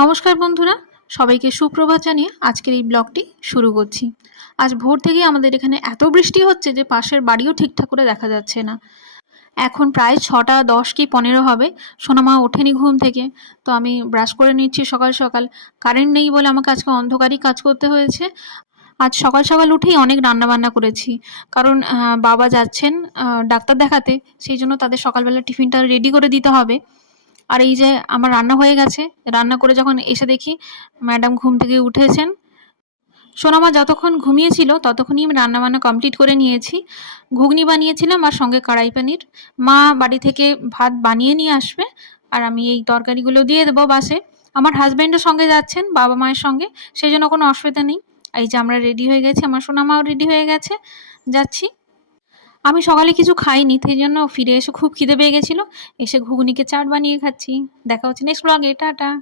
নমস্কার বন্ধুরা, সবাইকে সুপ্রভাত জানিয়ে আজকের এই ব্লগটি শুরু করছি। আজ ভোর থেকেই আমাদের এখানে এত বৃষ্টি হচ্ছে যে পাশের বাড়িও ঠিকঠাক করে দেখা যাচ্ছে না। এখন প্রায় ৬টা ১০ কি ১৫ হবে। সোনামা ওঠেনি ঘুম থেকে। তো আমি ব্রাশ করে নিচ্ছি সকাল সকাল। কারেন্ট নেই বলে আমাকে আজকে অন্ধকারেই কাজ করতে হয়েছে। আজ সকাল সকাল উঠেই অনেক রান্নাবান্না করেছি, কারণ বাবা যাচ্ছেন ডাক্তার দেখাতে, সেই জন্য তাদের সকালবেলা টিফিনটা রেডি করে দিতে হবে। আর এই যে আমার রান্না হয়ে গেছে, রান্না করে যখন এসে দেখি ম্যাডাম ঘুম থেকে উঠেছেন। সোনামা যতক্ষণ ঘুমিয়েছিল ততক্ষণই আমি রান্নাবান্না কমপ্লিট করে নিয়েছি। ঘুগনি বানিয়েছিলাম আর সঙ্গে কড়াই পনির। মা বাড়ি থেকে ভাত বানিয়ে নিয়ে আসবে, আর আমি এই তরকারিগুলো দিয়ে দেবো বাসে। আমার হাজব্যান্ডও সঙ্গে যাচ্ছেন বাবা মায়ের সঙ্গে, সেই জন্য কোনো অসুবিধা নেই। এই যে আমরা রেডি হয়ে গেছি, আমার সোনামাও রেডি হয়ে গেছে, যাচ্ছি। আমি সকালে কিছু খাইনি, সেই জন্য ফিরে এসে খুব খিদে পেয়ে গেছিলো। এসে ঘুগনিকে চাট বানিয়ে খাচ্ছি। দেখা হচ্ছে নেক্সট ব্লগে, টাটা।